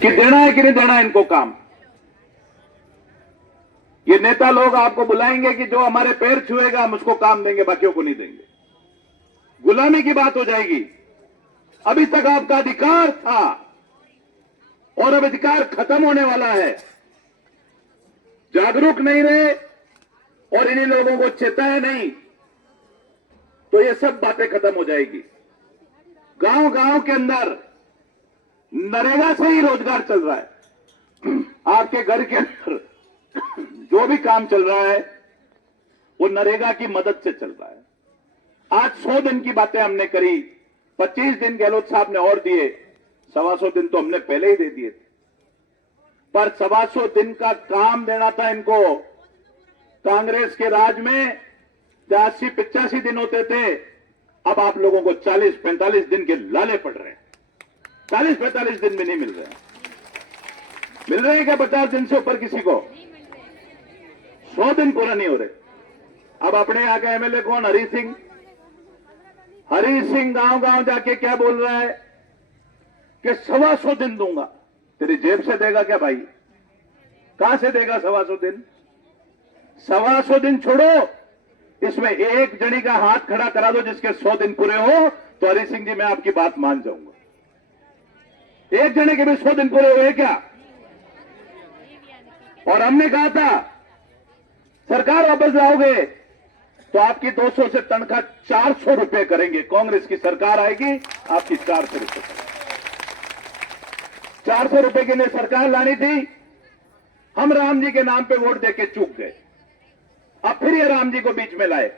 कि देना है कि नहीं देना है इनको काम। ये नेता लोग आपको बुलाएंगे कि जो हमारे पैर छुएगा हम उसको काम देंगे, बाकियों को नहीं देंगे। गुलामी की बात हो जाएगी। अभी तक आपका अधिकार था और अब अधिकार खत्म होने वाला है। जागरूक नहीं रहे और इन्हीं लोगों को चेताए नहीं तो ये सब बातें खत्म हो जाएगी। गांव गांव के अंदर नरेगा से ही रोजगार चल रहा है। आपके घर के अंदर जो भी काम चल रहा है वो नरेगा की मदद से चल रहा है। आज 100 दिन की बातें हमने करी, 25 दिन गहलोत साहब ने और दिए, 125 दिन तो हमने पहले ही दे दिए थे। पर 125 दिन का काम देना था इनको। कांग्रेस के राज में 83-85 दिन होते थे, अब आप लोगों को 40-45 दिन के लाले पड़ रहे हैं। 40-45 दिन में नहीं मिल रहे हैं। मिल रहे हैं क्या 50 दिन से ऊपर किसी को? 100 दिन पूरा नहीं हो रहे। अब अपने यहां का एमएलए कौन? हरी सिंह। हरी सिंह गांव गांव जाके क्या बोल रहा है कि 125 दिन दूंगा। तेरी जेब से देगा क्या भाई? कहां से देगा 125 दिन? 125 दिन छोड़ो, इसमें एक जनी का हाथ खड़ा करा दो जिसके 100 दिन पूरे हो, तो हरी सिंह जी मैं आपकी बात मान जाऊंगा। एक जने के भी 100 दिन पूरे हुए क्या? और हमने कहा था सरकार वापस लाओगे तो आपकी 200 से तनख्वाह 400 रुपए करेंगे। कांग्रेस की सरकार आएगी, आपकी 400 रुपए। 400 रुपए के लिए सरकार लानी थी। हम राम जी के नाम पे वोट देके चूक गए। अब फिर ये राम जी को बीच में लाए।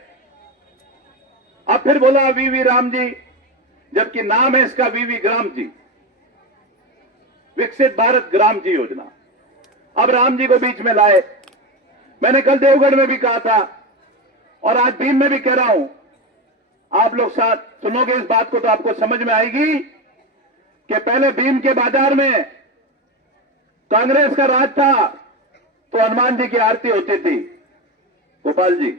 अब फिर बोला वीवी राम जी, जबकि नाम है इसका वीवी ग्राम जी, विकसित भारत ग्राम जी योजना। अब राम जी को बीच में लाए। मैंने कल देवगढ़ में भी कहा था और आज भीम में भी कह रहा हूं, आप लोग साथ सुनोगे इस बात को तो आपको समझ में आएगी कि पहले भीम के बाजार में कांग्रेस का राज था तो हनुमान जी की आरती होती थी। गोपाल जी,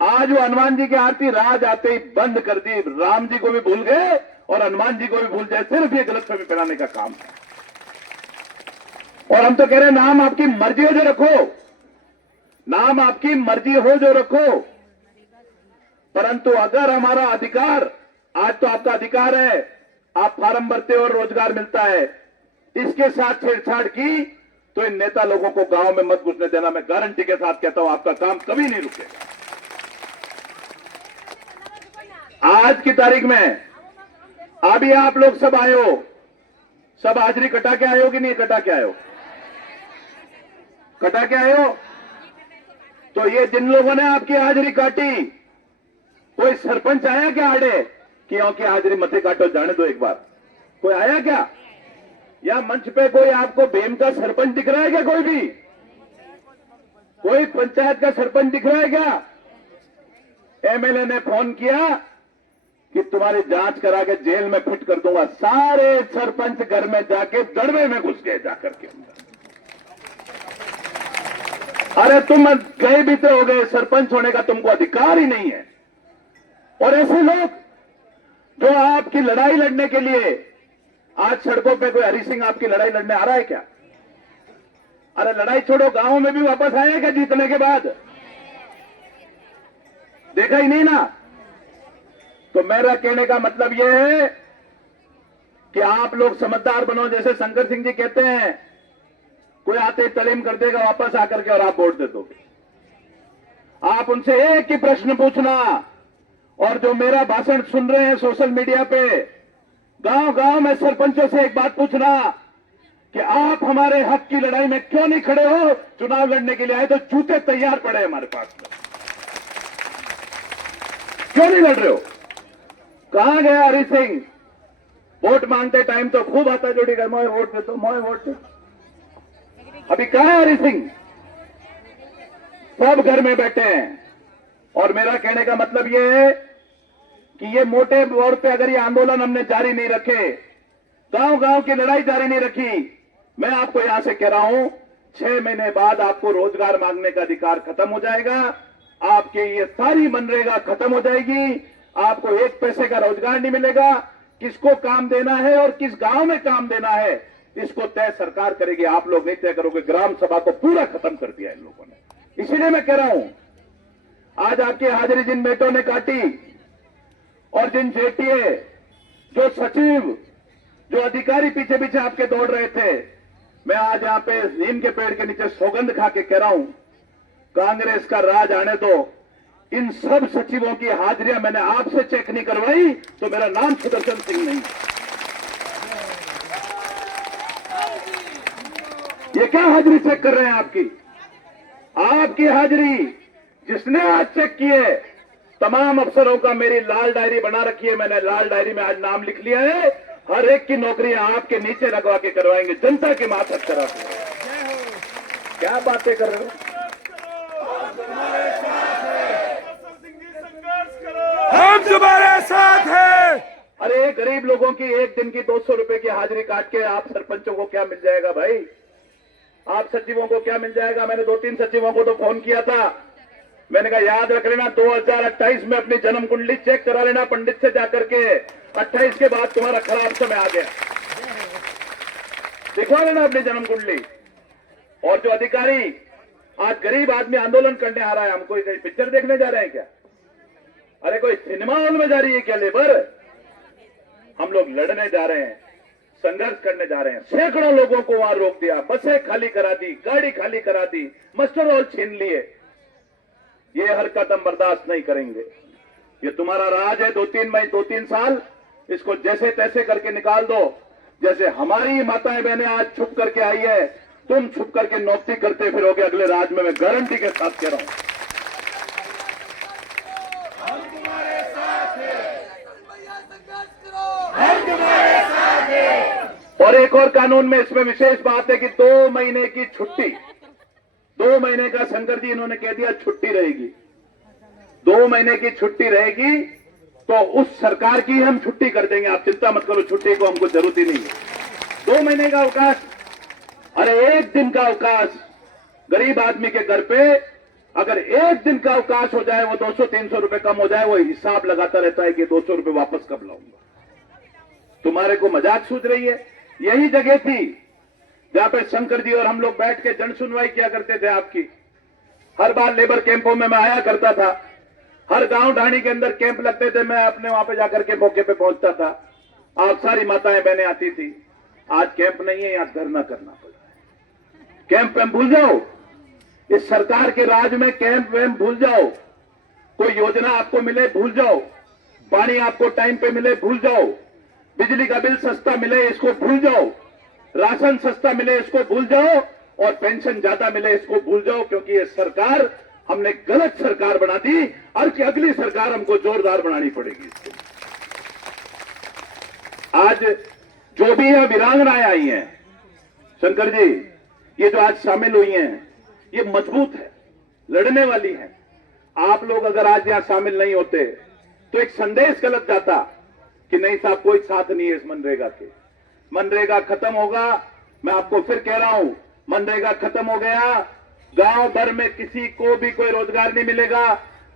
आज वो हनुमान जी की आरती राज आते ही बंद कर दी। राम जी को भी भूल गए और हनुमान जी को भी भूल जाए। सिर्फ ये गलतफहमी फैलाने का काम है। और हम तो कह रहे हैं नाम आपकी मर्जी हो जो रखो, नाम आपकी मर्जी हो जो रखो, परंतु अगर हमारा अधिकार, आज तो आपका अधिकार है, आप फार्म भरते हो और रोजगार मिलता है, इसके साथ छेड़छाड़ की तो इन नेता लोगों को गांव में मत घुसने देना। मैं गारंटी के साथ कहता हूं आपका काम कभी नहीं रुकेगा। आज की तारीख में अभी आप लोग सब आए हो, सब हाजिरी कटा के आए हो कि नहीं कटा के आए हो? कटा के आए हो? तो ये जिन लोगों ने आपकी हाजिरी काटी, कोई सरपंच आया क्या आड़े कि की हाजिरी मत काटो, जाने दो एक बार? कोई आया क्या? या मंच पे कोई आपको भीम का सरपंच दिख रहा है क्या? कोई भी कोई पंचायत का सरपंच दिख रहा है क्या? एमएलए ने फोन किया कि तुम्हारी जांच करा के जेल में फिट कर दूंगा। सारे सरपंच घर में जाके दड़बे में घुस गए जाकर के अंदर। अरे तुम गए भी तो हो गए, सरपंच होने का तुमको अधिकार ही नहीं है। और ऐसे लोग जो आपकी लड़ाई लड़ने के लिए आज सड़कों पे, कोई हरी सिंह आपकी लड़ाई लड़ने आ रहा है क्या? अरे लड़ाई छोड़ो, गांव में भी वापस आए क्या जीतने के बाद? देखा ही नहीं ना। तो मेरा कहने का मतलब यह है कि आप लोग समझदार बनो। जैसे शंकर सिंह जी कहते हैं, कोई आते ही तलीम कर देगा वापस आकर के और आप वोट दे दोगे। आप उनसे एक ही प्रश्न पूछना, और जो मेरा भाषण सुन रहे हैं सोशल मीडिया पे, गांव गांव में सरपंचों से एक बात पूछना कि आप हमारे हक की लड़ाई में क्यों नहीं खड़े हो? चुनाव लड़ने के लिए आए तो जूते तैयार पड़े हमारे पास में, क्यों नहीं लड़ रहे हो? कहां गया हरी सिंह? वोट मांगते टाइम तो खूब आता जोड़ी कर, मोए वोट दे दो, मोए वोट दे। अभी कहां है हरी सिंह? सब घर में बैठे हैं। और मेरा कहने का मतलब यह है कि ये मोटे तौर पे अगर ये आंदोलन हमने जारी नहीं रखे, गांव गांव की लड़ाई जारी नहीं रखी, मैं आपको यहां से कह रहा हूं 6 महीने बाद आपको रोजगार मांगने का अधिकार खत्म हो जाएगा। आपके ये सारी मनरेगा खत्म हो जाएगी। आपको 1 पैसे का रोजगार नहीं मिलेगा। किसको काम देना है और किस गांव में काम देना है, इसको तय सरकार करेगी, आप लोग नहीं तय करोगे। ग्राम सभा को पूरा खत्म कर दिया इन लोगों ने। इसीलिए मैं कह रहा हूं, आज आपकी हाजिरी जिन बेटों ने काटी और जिन जेटीए, जो सचिव, जो अधिकारी पीछे पीछे आपके दौड़ रहे थे, मैं आज यहां पे नीम के पेड़ के नीचे सौगंध खा के कह रहा हूं, कांग्रेस का राज आने दो। इन सब सचिवों की हाजिरियां मैंने आपसे चेक नहीं करवाई तो मेरा नाम सुदर्शन सिंह नहीं। ये क्या हाजिरी चेक कर रहे हैं आपकी? आपकी हाजिरी जिसने आज चेक किए, तमाम अफसरों का मेरी लाल डायरी बना रखी है। मैंने लाल डायरी में आज नाम लिख लिया है। हर एक की नौकरियां आपके नीचे लगवा के करवाएंगे, जनता के मातहत करा के। क्या बातें कर रहे हो? हम तुम्हारे साथ हैं। अरे गरीब लोगों की एक दिन की 200 रुपए की हाजिरी काट के आप सरपंचों को क्या मिल जाएगा भाई? आप सचिवों को क्या मिल जाएगा? मैंने 2-3 सचिवों को तो फोन किया था। मैंने कहा याद रख लेना, 2028 में अपनी जन्म कुंडली चेक करा लेना पंडित से जाकर के। 28 के बाद तुम्हारा खराब समय आ गया, दिखवा लेना अपनी जन्म कुंडली। और जो अधिकारी आज गरीब आदमी आंदोलन करने आ रहा है, हमको कोई पिक्चर देखने जा रहे हैं क्या? अरे कोई सिनेमा हॉल में जा रही है क्या लेबर? हम लोग लड़ने जा रहे हैं, संघर्ष करने जा रहे हैं। सैकड़ों लोगों को वहां रोक दिया, बसें खाली करा दी, गाड़ी खाली करा दी, मस्टर रोल छीन लिए। ये हरकत हम बर्दाश्त नहीं करेंगे। ये तुम्हारा राज है, 2-3 साल इसको जैसे तैसे करके निकाल दो। जैसे हमारी माताएं बहनें आज छुप करके आई है, तुम छुप करके नौकरी करते फिरोगे अगले राज में, मैं गारंटी के साथ कह रहा हूं। और एक और कानून में इसमें विशेष बात है कि 2 महीने की छुट्टी, 2 महीने का शंकर जी इन्होंने कह दिया छुट्टी रहेगी। 2 महीने की छुट्टी रहेगी तो उस सरकार की हम छुट्टी कर देंगे। आप चिंता मत करो, छुट्टी को हमको जरूरत ही नहीं है। 2 महीने का अवकाश, अरे 1 दिन का अवकाश गरीब आदमी के घर पे, अगर 1 दिन का अवकाश हो जाए, वो 200-300 रुपए कम हो जाए, वो हिसाब लगाता रहता है कि 200 रुपए वापस कब लाऊंगा। तुम्हारे को मजाक सूझ रही है? यही जगह थी जहां पे शंकर जी और हम लोग बैठ के जन सुनवाई किया करते थे आपकी। हर बार लेबर कैंपों में मैं आया करता था, हर गांव ढाणी के अंदर कैंप लगते थे, मैं अपने वहां पे जाकर के मौके पे पहुंचता था। आप सारी माताएं बहनें आती थी। आज कैंप नहीं है, यहां धरना करना पड़ रहा है। कैंप वैम्प भूल जाओ, इस सरकार के राज में कैंप वैम्प भूल जाओ। कोई योजना आपको मिले भूल जाओ, पानी आपको टाइम पे मिले भूल जाओ, बिजली का बिल सस्ता मिले इसको भूल जाओ, राशन सस्ता मिले इसको भूल जाओ, और पेंशन ज्यादा मिले इसको भूल जाओ। क्योंकि ये सरकार हमने गलत सरकार बना दी, और कि अगली सरकार हमको जोरदार बनानी पड़ेगी। आज जो भी है वीरांगनाएं आई हैं, शंकर जी, ये जो आज शामिल हुई हैं, ये मजबूत है, लड़ने वाली है। आप लोग अगर आज यहां शामिल नहीं होते तो एक संदेश गलत जाता कि नहीं साहब कोई साथ नहीं है इस मनरेगा के। मनरेगा खत्म होगा, मैं आपको फिर कह रहा हूं, मनरेगा खत्म हो गया, गांव भर में किसी को भी कोई रोजगार नहीं मिलेगा।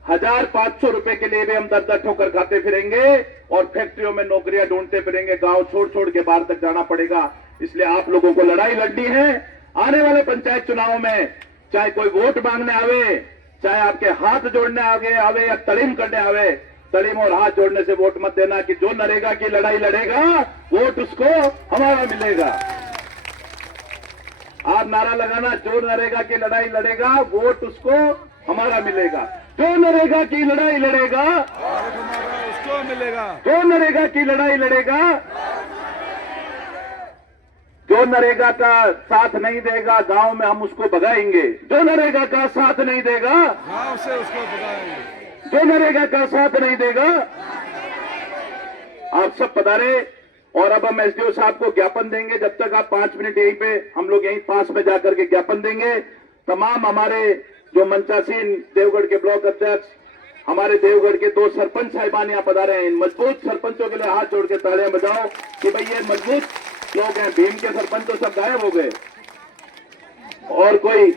1500 रुपए के लिए भी हम दर ठोकर खाते फिरेंगे और फैक्ट्रियों में नौकरियां ढूंढते फिरेंगे। गांव छोड़ छोड़ के बाहर तक जाना पड़ेगा। इसलिए आप लोगों को लड़ाई लड़नी है। आने वाले पंचायत चुनाव में चाहे कोई वोट मांगने आवे, चाहे आपके हाथ जोड़ने आवे या तलीम करने आवे, तलीम और हाथ जोड़ने से वोट मत देना कि जो नरेगा की लड़ाई लड़ेगा वोट उसको हमारा मिलेगा। आप नारा लगाना, जो नरेगा की लड़ाई लड़ेगा वोट उसको हमारा मिलेगा। जो नरेगा की लड़ाई लड़ेगा उसको मिलेगा। जो नरेगा की लड़ाई लड़ेगा, जो नरेगा का साथ नहीं देगा गांव में हम उसको भगाएंगे। जो नरेगा का साथ नहीं देगा गांव से उसको भगाएंगे। जो नरेगा का साथ नहीं देगा। आप सब पधारे। और अब हम एसडीओ साहब को ज्ञापन देंगे। जब तक आप 5 मिनट यहीं पे, हम लोग यहीं पास में जाकर के ज्ञापन देंगे। तमाम हमारे जो मंचासीन देवगढ़ के ब्लॉक अध्यक्ष, हमारे देवगढ़ के 2 सरपंच साहिबान यहाँ पधारे हैं। इन मजबूत सरपंचों के लिए हाथ जोड़ के तालियां बजाओ कि भाई ये मजबूत लोग हैं। भीम के सरपंच तो सब गायब हो गए, और कोई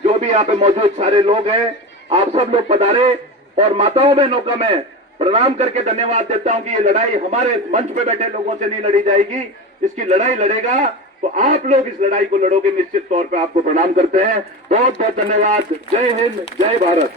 जो भी यहाँ पे मौजूद सारे लोग हैं, आप सब लोग पधारे। और माताओं बहनों का मैं प्रणाम करके धन्यवाद देता हूं कि ये लड़ाई हमारे मंच पे बैठे लोगों से नहीं लड़ी जाएगी, इसकी लड़ाई लड़ेगा तो आप लोग इस लड़ाई को लड़ोगे, निश्चित तौर पे आपको प्रणाम करते हैं। बहुत बहुत धन्यवाद। जय हिंद, जय भारत।